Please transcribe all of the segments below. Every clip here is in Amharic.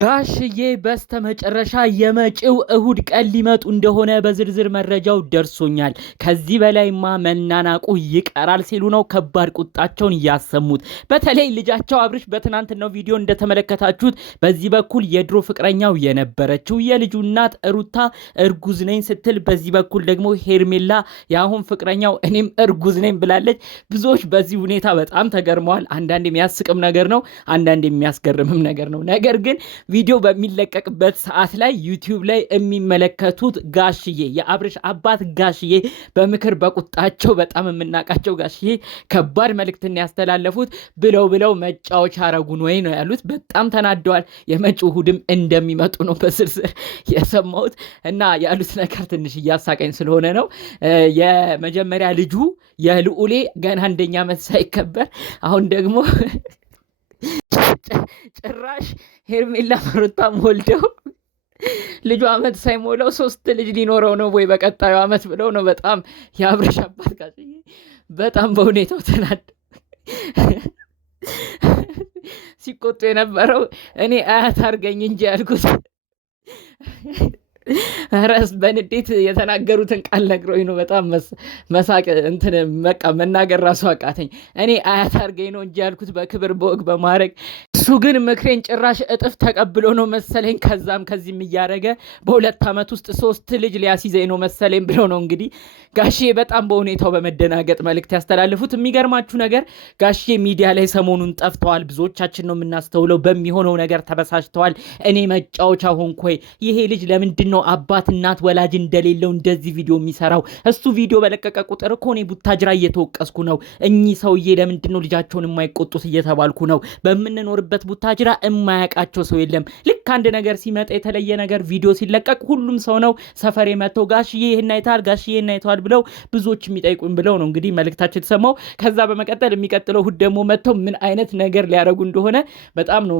ጋሽዬ በስተመጨረሻ የመጪው እሁድ ቀን ሊመጡ እንደሆነ በዝርዝር መረጃው ደርሶኛል። ከዚህ በላይማ መናናቁ ይቀራል ሲሉ ነው ከባድ ቁጣቸውን ያሰሙት። በተለይ ልጃቸው አብርሽ በትናንትናው ቪዲዮ እንደተመለከታችሁት በዚህ በኩል የድሮ ፍቅረኛው የነበረችው የልጁ እናት ሩታ እርጉዝ ነኝ ስትል፣ በዚህ በኩል ደግሞ ሄርሜላ የአሁን ፍቅረኛው እኔም እርጉዝ ነኝ ብላለች። ብዙዎች በዚህ ሁኔታ በጣም ተገርመዋል። አንዳንድ የሚያስቅም ነገር ነው፣ አንዳንድ የሚያስገርምም ነገር ነው። ነገር ግን ቪዲዮ በሚለቀቅበት ሰዓት ላይ ዩቲዩብ ላይ የሚመለከቱት ጋሽዬ የአብርሽ አባት ጋሽዬ በምክር በቁጣቸው በጣም የምናውቃቸው ጋሽዬ ከባድ መልእክትን ያስተላለፉት ብለው መጫወቻ አረጉን ወይ ነው ያሉት። በጣም ተናደዋል። የመጪው እሁድም እንደሚመጡ ነው በስርስር የሰማሁት እና ያሉት ነገር ትንሽ እያሳቀኝ ስለሆነ ነው። የመጀመሪያ ልጁ የልዑሌ ገና አንደኛ ዓመት ሳይከበር አሁን ደግሞ ጭራሽ ሄርሜላ ሩታም ወልደው ልጁ ዓመት ሳይሞላው 3 ልጅ ሊኖረው ነው ወይ በቀጣዩ ዓመት ብለው ነው በጣም የአብርሽ አባት ጋሽዬ በጣም በሁኔታው ተናደ ሲቆጡ የነበረው እኔ አያት አርገኝ እንጂ ያልኩት ራስ በንዴት የተናገሩትን ቃል ነግሮኝ ነው በጣም መሳቅ እንትን በቃ መናገር ራሱ አቃተኝ። እኔ አያት አርገኝ ነው እንጂ ያልኩት በክብር በወግ በማድረግ እሱ ግን ምክሬን ጭራሽ እጥፍ ተቀብሎ ነው መሰለኝ ከዛም ከዚህም እያደረገ በ2 ዓመት ውስጥ 3 ልጅ ሊያስይዘኝ ነው መሰለኝ ብሎ ነው እንግዲህ ጋሽዬ በጣም በሁኔታው በመደናገጥ መልእክት ያስተላልፉት። የሚገርማችሁ ነገር ጋሽዬ ሚዲያ ላይ ሰሞኑን ጠፍተዋል። ብዙዎቻችን ነው የምናስተውለው። በሚሆነው ነገር ተበሳጭተዋል። እኔ መጫወቻ ሆንኩ። ይሄ ልጅ ለምንድን ነው አባት እናት ወላጅ እንደሌለው እንደዚህ ቪዲዮ የሚሰራው? እሱ ቪዲዮ በለቀቀ ቁጥር እኮ እኔ ቡታጅራ እየተወቀስኩ ነው። እኚህ ሰውዬ ለምንድን ነው ልጃቸውን የማይቆጡት እየተባልኩ ነው። በምንኖርበት ቡታጅራ የማያውቃቸው ሰው የለም። ልክ አንድ ነገር ሲመጣ የተለየ ነገር ቪዲዮ ሲለቀቅ ሁሉም ሰው ነው ሰፈሬ መጥተው ጋሽዬ ይሄን አይተሃል፣ ጋሽዬ ይሄን አይተዋል ብለው ብዙዎች የሚጠይቁኝ ብለው ነው እንግዲህ መልእክታቸው የተሰማው። ከዛ በመቀጠል የሚቀጥለው እሑድ ደግሞ መጥተው ምን አይነት ነገር ሊያረጉ እንደሆነ በጣም ነው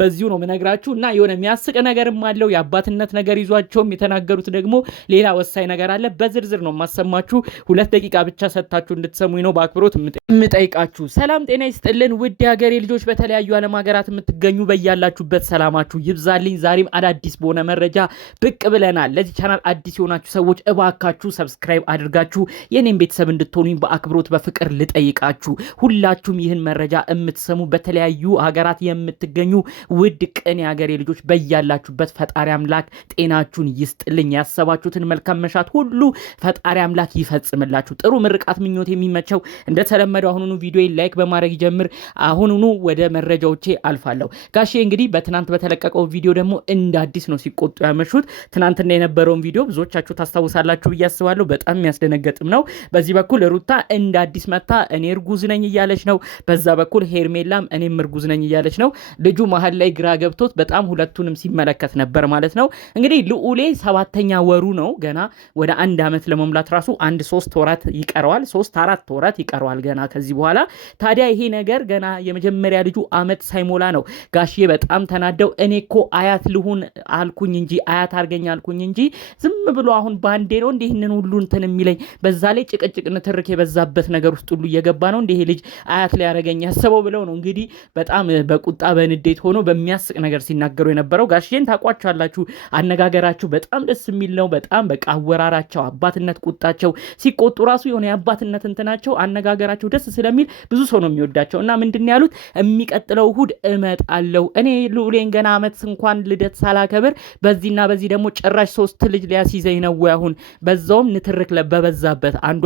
በዚሁ ነው ምነግራችሁ። እና የሆነ የሚያስቅ ነገርም አለው። የአባትነት ነገር ይዟቸውም የተናገሩት ደግሞ ሌላ ወሳኝ ነገር አለ። በዝርዝር ነው የማሰማችሁ። 2 ደቂቃ ብቻ ሰጥታችሁ እንድትሰሙኝ ነው በአክብሮት የምጠይቃችሁ። ሰላም ጤና ይስጥልን ውድ ሀገሬ ልጆች፣ በተለያዩ ዓለም ሀገራት የምትገኙ በያላችሁበት ሰላማችሁ ይብዛልኝ። ዛሬም አዳዲስ በሆነ መረጃ ብቅ ብለናል። ለዚህ ቻናል አዲስ የሆናችሁ ሰዎች እባካችሁ ሰብስክራይብ አድርጋችሁ የኔም ቤተሰብ እንድትሆኑኝ በአክብሮት በፍቅር ልጠይቃችሁ። ሁላችሁም ይህን መረጃ የምትሰሙ በተለያዩ ሀገራት የምትገኙ ውድ ቅን የሀገሬ ልጆች በያላችሁበት ፈጣሪ አምላክ ጤናችሁን ይስጥልኝ። ያሰባችሁትን መልካም መሻት ሁሉ ፈጣሪ አምላክ ይፈጽምላችሁ። ጥሩ ምርቃት ምኞት የሚመቸው እንደተለመደው አሁኑኑ ቪዲዮ ላይክ በማድረግ ይጀምር። አሁኑኑ ወደ መረጃዎቼ አልፋለሁ። ጋሼ እንግዲህ በትናንት በተለቀቀው ቪዲዮ ደግሞ እንደ አዲስ ነው ሲቆጡ ያመሹት። ትናንትና የነበረውን ቪዲዮ ብዙዎቻችሁ ታስታውሳላችሁ ብዬ አስባለሁ። በጣም የሚያስደነግጥም ነው። በዚህ በኩል ሩታ እንደ አዲስ መታ እኔ እርጉዝ ነኝ እያለች ነው። በዛ በኩል ሄርሜላም እኔም እርጉዝ ነኝ እያለች ነው። ልጁ መሀል ላይ ግራ ገብቶት በጣም ሁለቱንም ሲመለከት ነበር ማለት ነው። እንግዲህ ልዑሌ 7ኛ ወሩ ነው። ገና ወደ 1 ዓመት ለመሙላት ራሱ 3 ወራት ይቀረዋል። 3-4 ወራት ይቀረዋል ገና ከዚህ በኋላ። ታዲያ ይሄ ነገር ገና የመጀመሪያ ልጁ ዓመት ሳይሞላ ነው ጋሽዬ በጣም ተናደው እኔ እኮ አያት ልሁን አልኩኝ እንጂ አያት አርገኝ አልኩኝ እንጂ ዝም ብሎ አሁን ባንዴ ነው እንደ ይህንን ሁሉ እንትን የሚለኝ። በዛ ላይ ጭቅጭቅ ንትርክ የበዛበት ነገር ውስጥ ሁሉ እየገባ ነው እንደ ይሄ ልጅ አያት ላይ ያረገኝ ያሰበው ብለው ነው እንግዲህ በጣም በቁጣ በንዴት ሆኖ በሚያስቅ ነገር ሲናገሩ የነበረው። ጋሽዬን ታውቋቸዋላችሁ። አነጋገራችሁ በጣም ደስ የሚል ነው። በጣም በቃ አወራራቸው፣ አባትነት ቁጣቸው፣ ሲቆጡ ራሱ የሆነ የአባትነት እንትናቸው አነጋገራቸው ደስ ስለሚል ብዙ ሰው ነው የሚወዳቸው። እና ምንድን ያሉት የሚቀጥለው እሑድ እመጣለሁ እኔ ልዑሌን ገና ዓመት እንኳን ልደት ሳላከብር በዚህና በዚህ ደግሞ ጭራሽ 3 ልጅ ሊያስይዘኝ ነው አሁን በዛውም ንትርክ በበዛበት አንዷ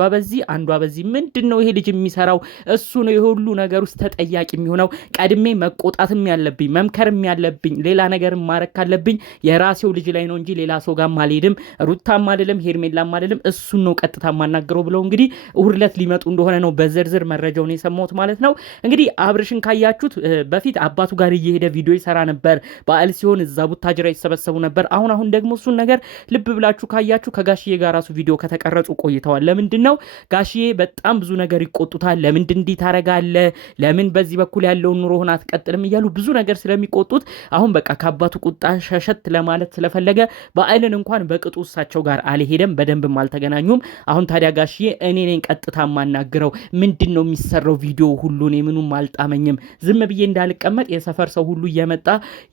በዚህ ምንድን ነው ይሄ ልጅ የሚሰራው? እሱ ነው የሁሉ ነገር ውስጥ ተጠያቂ የሚሆነው። ቀድሜ መቆጣትም ያለብኝ መምከርም ያለብኝ ሌላ ነገር ማረክ ካለብኝ የራሴው ልጅ ላይ ነው እንጂ ሌላ ሰው ጋር አልሄድም። ሩታም አይደለም ሄርሜላም አይደለም፣ እሱን ነው ቀጥታ ማናገረው ብለው እንግዲህ እሑድ ዕለት ሊመጡ እንደሆነ ነው በዝርዝር መረጃውን የሰማሁት ማለት ነው። እንግዲህ አብርሽን ካያችሁት በፊት አባቱ ጋር እየሄደ ቪዲዮ ይሰራ ነበር። በዓል ሲሆን እዛ ቡታጅራ ይሰበሰቡ ነበር። አሁን ደግሞ እሱን ነገር ልብ ብላችሁ ካያችሁ ከጋሽዬ ጋር ራሱ ቪዲዮ ከተቀረጹ ቆይተዋል። ለምንድን ነው ጋሽዬ በጣም ብዙ ነገር ይቆጡታል። ለምንድን እንዲህ ታረጋለህ? ለምን በዚህ በኩል ያለውን ኑሮህን አትቀጥልም? እያሉ ብዙ ነገር ስለሚቆጡት አሁን በቃ ከአባቱ ቁጣ ሸሸት ለማለት ስለፈለገ በዓልን እንኳን በቅጡ እሳቸው ጋር አልሄደም፣ በደንብም አልተገናኙም። አሁን ታዲያ ጋሽዬ እኔ ነኝ ቀጥታ ማናግረው፣ ምንድነው የሚሰራው ቪዲዮ ሁሉ እኔ ምኑም አልጣመኝም፣ ዝም ብዬ እንዳልቀመጥ የሰፈር ሰው ሁሉ እየመጣ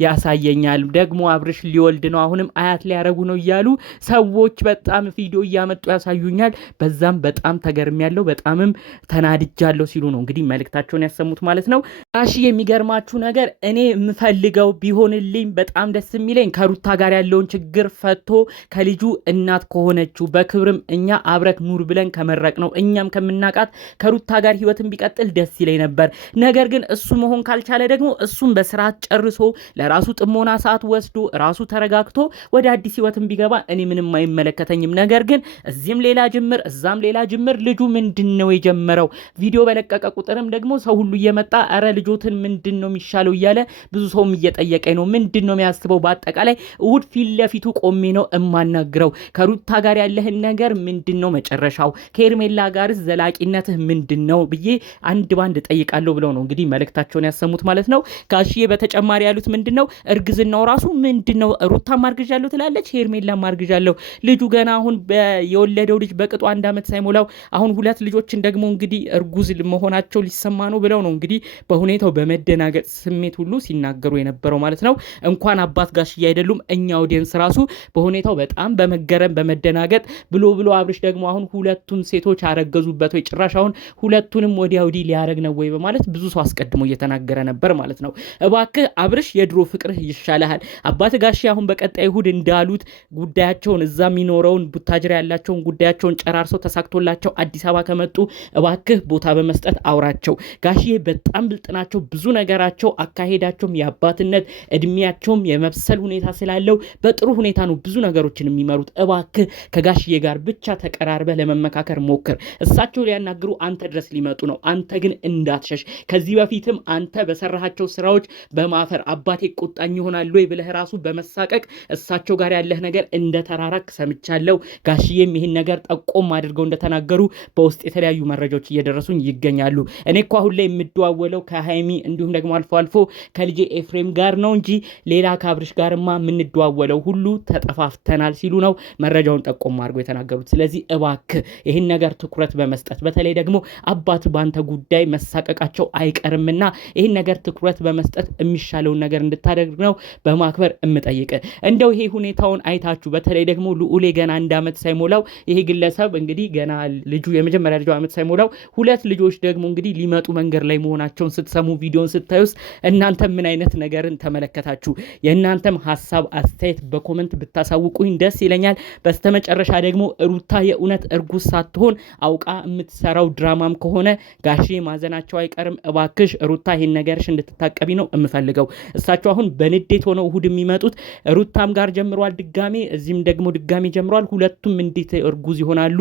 ያሳየኛል፣ ደግሞ አብርሽ ሊወልድ ነው አሁንም አያት ሊያረጉ ነው እያሉ ሰዎች በጣም ቪዲዮ እያመጡ ያሳዩኛል፣ በዛም በጣም ተገርሚያለሁ፣ በጣምም ተናድጃለሁ ሲሉ ነው እንግዲህ መልእክታቸውን ያሰሙት ማለት ነው። ጋሽዬ የሚገርማችሁ ነገር እኔ የምፈልገው ቢሆንልኝ በጣም ደስ የሚለኝ ከሩታ ጋር ያለውን ችግር ፈቶ ከልጁ እናት ከሆነችው በክብርም እኛ አብረክ ኑር ብለን ከመረቅ ነው እኛም ከምናቃት ከሩታ ጋር ህይወትን ቢቀጥል ደስ ይለኝ ነበር። ነገር ግን እሱ መሆን ካልቻለ ደግሞ እሱም በስርዓት ጨርሶ ለራሱ ጥሞና ሰዓት ወስዶ ራሱ ተረጋግቶ ወደ አዲስ ህይወትን ቢገባ እኔ ምንም አይመለከተኝም። ነገር ግን እዚህም ሌላ ጅምር እዛም ሌላ ጅምር ልጁ ምንድነው የጀመረው? ቪዲዮ በለቀቀ ቁጥርም ደግሞ ሰው ሁሉ እየመጣ አረ ልጆትን ምንድነው የሚሻለው እያለ ብዙ ሰውም እየጠየቀኝ ነው። ምንድነው የሚያስበው? በአጠቃላይ እሁድ ፊት ለፊቱ ቆሜ ነው እማናግረው። ከሩታ ጋር ያለህን ነገር ምንድነው መጨረሻው? ከኤርሜላ ጋርስ ዘላቂነትህ ምንድነው ብዬ አንድ ባንድ ጠይቃለሁ ብለው ነው እንግዲህ መልእክታቸውን ያሰሙት ማለት ነው። ጋሽዬ በተጨማሪ ያሉት ምንድነው እርግዝናው ራሱ ምንድነው? ሩታ ማርግዣለሁ ትላለች፣ ሄርሜላ ማርግዣለሁ። ልጁ ገና አሁን የወለደው ልጅ በቅጡ 1 ዓመት ሳይሞላው አሁን 2 ልጆችን ደግሞ እንግዲህ እርጉዝ መሆናቸው ሊሰማ ነው ብለው ነው እንግዲህ በሁኔታው በመደናገጥ ስሜት ሁሉ ሲናገሩ የነበረው ማለት ነው። እንኳን አባት ጋሽዬ አይደሉም እኛ ኦዲየንስ ራሱ በሁኔታው በጣም በመገረም በመደናገጥ ብሎ አብርሽ ደግሞ አሁን 2ቱን ሴቶች አረገዙበት ወይ ጭራሽ አሁን 2ቱንም ወዲያ ወዲህ ሊያረግ ነው ወይ በማለት ብዙ ሰው አስቀድሞ እየተናገረ ነበር ማለት ነው። እባክህ አብርሽ የድሮ ፍቅርህ ይሻልሃል። አባት ጋሽ አሁን በቀጣይ እሁድ እንዳሉት ጉዳያቸውን እዛ የሚኖረውን ቡታጅራ ያላቸውን ጉዳያቸውን ጨራርሰው ተሳክቶላቸው አዲስ አበባ ከመጡ እባክህ ቦታ በመስጠት አውራቸው። ጋሽዬ በጣም ብልጥ ናቸው። ብዙ ነገራቸው አካሄዳቸውም የአባትነት እድሜያቸውም የመብሰል ሁኔታ ስላለው በጥሩ ሁኔታ ነው ብዙ ነገሮችን የሚመሩት። እባክህ ከጋሽዬ ጋር ብቻ ተቀራርበህ ለመመካከር ሞክር። እሳቸው ሊያናግሩ አንተ ድረስ ሊመጡ ነው። አንተ ግን እንዳትሸሽ። ከዚህ በፊትም አንተ በሰራሃቸው ስራዎች በማፈር አባቴ ቁጣኝ ይሆናል ወይ ብለህ ራሱ በመሳቀቅ እሳቸው ጋር ያለህ ነገር እንደተራራክ ሰምቻለሁ። ጋሽዬም ይህን ነገር ጠቆም አድርገው እንደተናገሩ በውስጥ የተለያዩ መረጃዎች እየደረሱኝ ይገኛሉ። እኔ እኮ አሁን ላይ የምደዋወለው ከሃይሚ እንዲሁም ደግሞ አልፎ አልፎ ከልጄ ኤፍሬም ጋር ነው እንጂ ሌላ ከአብርሽ ጋርማ የምንደዋወለው ሁሉ ተጠፋፍተናል ሲሉ ነው መረጃውን ጠቆም አድርገው የተናገሩት። ስለዚህ እባክህ ይህን ነገር ትኩረት በመስጠት በተለይ ደግሞ አባት ባንተ ጉዳይ መሳቀቃቸው አይቀርምና ይህን ነገር ትኩረት በመስጠት የሚሻለውን ነገር እንድታደርግ ነው በማክበር እምጠይቅ። እንደው ይሄ ሁኔታውን አይታችሁ በተለይ ደግሞ ልዑሌ ገና 1 ዓመት ሳይሞላው ይሄ ግለሰብ እንግዲህ ገና ልጁ የመጀመሪያ ልጁ ዓመት ሳይሞላው 2 ልጆች ደግሞ እንግዲህ ሊመጡ መንገድ ላይ መሆናቸውን ስትሰሙ ቪዲዮን ስታዩስ እናንተ ምን አይነት ነገርን ተመለከታችሁ? የእናንተም ሐሳብ አስተያየት በኮሜንት ብታሳውቁኝ ደስ ይለኛል። በስተመጨረሻ ደግሞ ሩታ የእውነት እርጉዝ ሳትሆን አውቃ የምትሰራው ድራማም ከሆነ ጋሼ ማዘናቸው አይቀርም። እባክሽ ሩታ ይሄን ነገርሽ እንድትታቀቢ ነው የምፈልገው። እሳቸው አሁን በንዴት ሆነው እሁድ የሚመጡት ሩታም ጋር ጀምሯል ድጋሜ፣ እዚህም ደግሞ ድጋሜ ጀምሯል። ሁለቱም እንዴት እርጉዝ ይሆናሉ?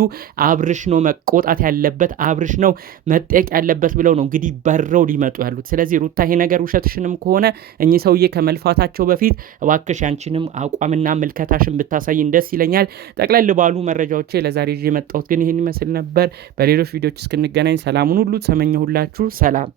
አብርሽ ነው መቆጣት ያለበት፣ አብርሽ ነው መጠየቅ ያለበት ብለው ነው እንግዲህ በረው ሊመጡ ያሉት። ስለዚህ ሩታ ይሄ ነገር ውሸትሽንም ከሆነ እኚህ ሰውዬ ከመልፋታቸው በፊት እባክሽ ያንቺንም አቋምና ምልከታሽን ብታሳይን ደስ ይለኛል። ጠቅለል ባሉ መረጃዎቼ ለዛሬ ይዤ የመጣሁት ግን ይሄን ይመስል ነበር። በሌሎች ቪዲዮዎች እስክንገናኝ ሰላሙን ሁሉ ተመኘሁላችሁ። ሰላም።